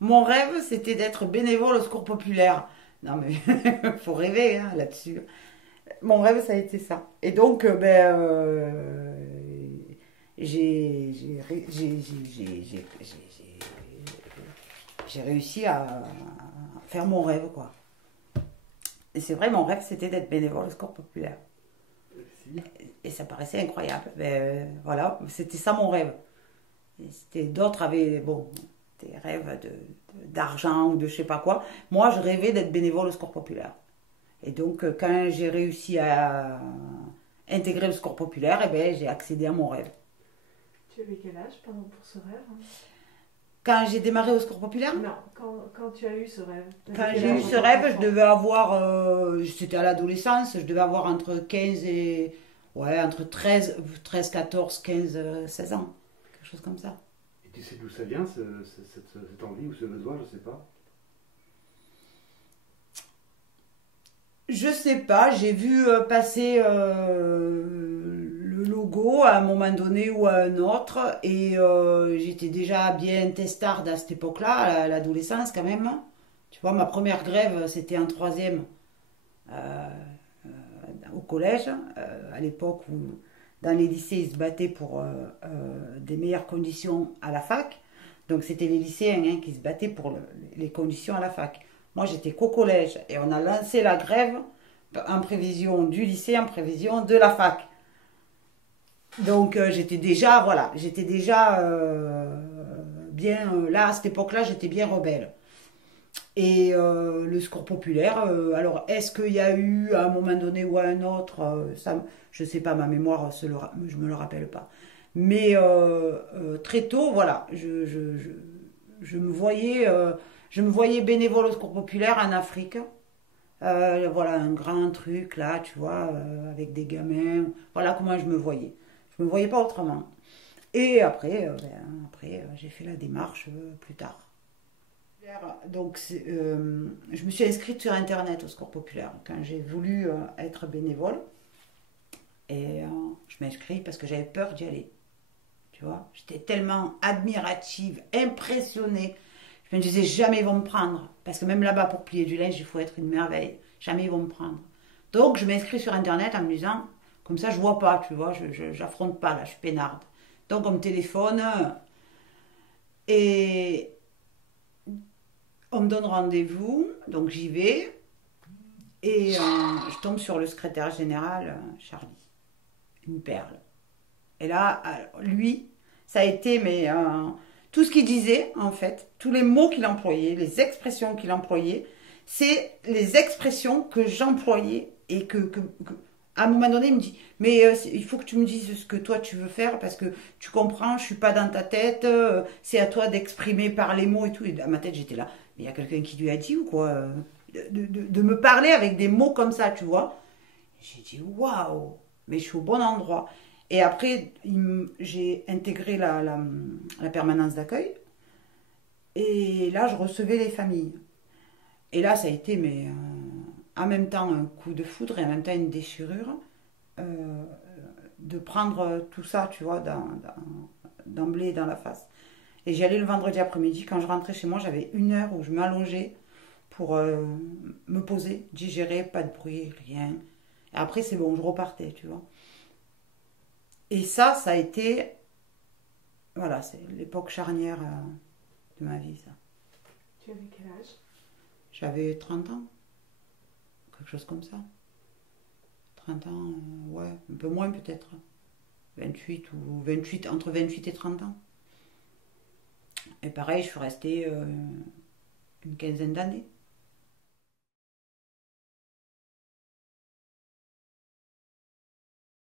Mon rêve, c'était d'être bénévole au Secours populaire. Non, mais faut rêver hein, là-dessus. Mon rêve, ça a été ça. Et donc, j'ai réussi à faire mon rêve, quoi. Et c'est vrai, mon rêve, c'était d'être bénévole au Secours populaire. Si. Et ça paraissait incroyable. Voilà, c'était ça mon rêve. D'autres avaient, bon, des rêves d'argent ou de je sais pas quoi. Moi, je rêvais d'être bénévole au Secours populaire. Et donc, quand j'ai réussi à intégrer le Secours populaire, eh ben, j'ai accédé à mon rêve. Tu avais quel âge pour ce rêve, hein? Quand j'ai démarré au Secours populaire, Non, quand tu as eu ce rêve. quand T'avais quel j'ai eu âge en ce tant rêve, je qu'enfant? devais avoir, c'était à l'adolescence, je devais avoir entre 15 et, ouais, entre 14, 15, 16 ans. Quelque chose comme ça. Et tu sais d'où ça vient, cette envie ou ce besoin, je sais pas. Je sais pas, j'ai vu passer le logo à un moment donné ou à un autre et j'étais déjà bien testarde à cette époque-là, à l'adolescence quand même. Tu vois, ma première grève, c'était en troisième euh, au collège, à l'époque où dans les lycées, ils se battaient pour des meilleures conditions à la fac. Donc c'était les lycéens hein, qui se battaient pour les conditions à la fac. Moi, j'étais qu'au collège et on a lancé la grève en prévision du lycée, en prévision de la fac. Donc j'étais déjà, voilà, j'étais déjà bien, là, à cette époque-là, j'étais bien rebelle. Et le Secours populaire, alors est-ce qu'il y a eu à un moment donné ou à un autre, ça, je ne sais pas, ma mémoire, je ne me le rappelle pas. Mais très tôt, voilà, je me voyais bénévole au Secours populaire en Afrique. Voilà, un grand truc là, tu vois, avec des gamins. Voilà comment je me voyais. Je me voyais pas autrement. Et après, j'ai fait la démarche plus tard. Donc, je me suis inscrite sur Internet au Secours populaire quand j'ai voulu être bénévole. Et je m'inscris parce que j'avais peur d'y aller. Tu vois, j'étais tellement admirative, impressionnée. Je me disais jamais ils vont me prendre. Parce que même là-bas, pour plier du linge, il faut être une merveille. Jamais ils vont me prendre. Donc, je m'inscris sur Internet en me disant, comme ça, je vois pas, tu vois, j'affronte pas, là, je suis peinarde. Donc, on me téléphone et on me donne rendez-vous. Donc, j'y vais. Et je tombe sur le secrétaire général, Charlie. Une perle. Et là, alors, lui, ça a été, mais tout ce qu'il disait, en fait, tous les mots qu'il employait, les expressions qu'il employait, c'est les expressions que j'employais et à un moment donné, il me dit, mais il faut que tu me dises ce que toi tu veux faire parce que tu comprends, je suis pas dans ta tête, c'est à toi d'exprimer par les mots et tout. Et dans ma tête, j'étais là, mais il y a quelqu'un qui lui a dit ou quoi de me parler avec des mots comme ça, tu vois. J'ai dit, waouh, mais je suis au bon endroit. Et après, j'ai intégré la permanence d'accueil. Et là, je recevais les familles. Et là, ça a été, mais en même temps, un coup de foudre et en même temps une déchirure. euh, de prendre tout ça, tu vois, d'emblée dans la face. Et j'y allais le vendredi après-midi. Quand je rentrais chez moi, j'avais une heure où je m'allongeais pour me poser, digérer, pas de bruit, rien. Et après, c'est bon, je repartais, tu vois. Et ça a été, voilà, c'est l'époque charnière de ma vie, ça. Tu avais quel âge? J'avais 30 ans, quelque chose comme ça. 30 ans, ouais, un peu moins peut-être. 28 ou 28, entre 28 et 30 ans. Et pareil, je suis restée une quinzaine d'années.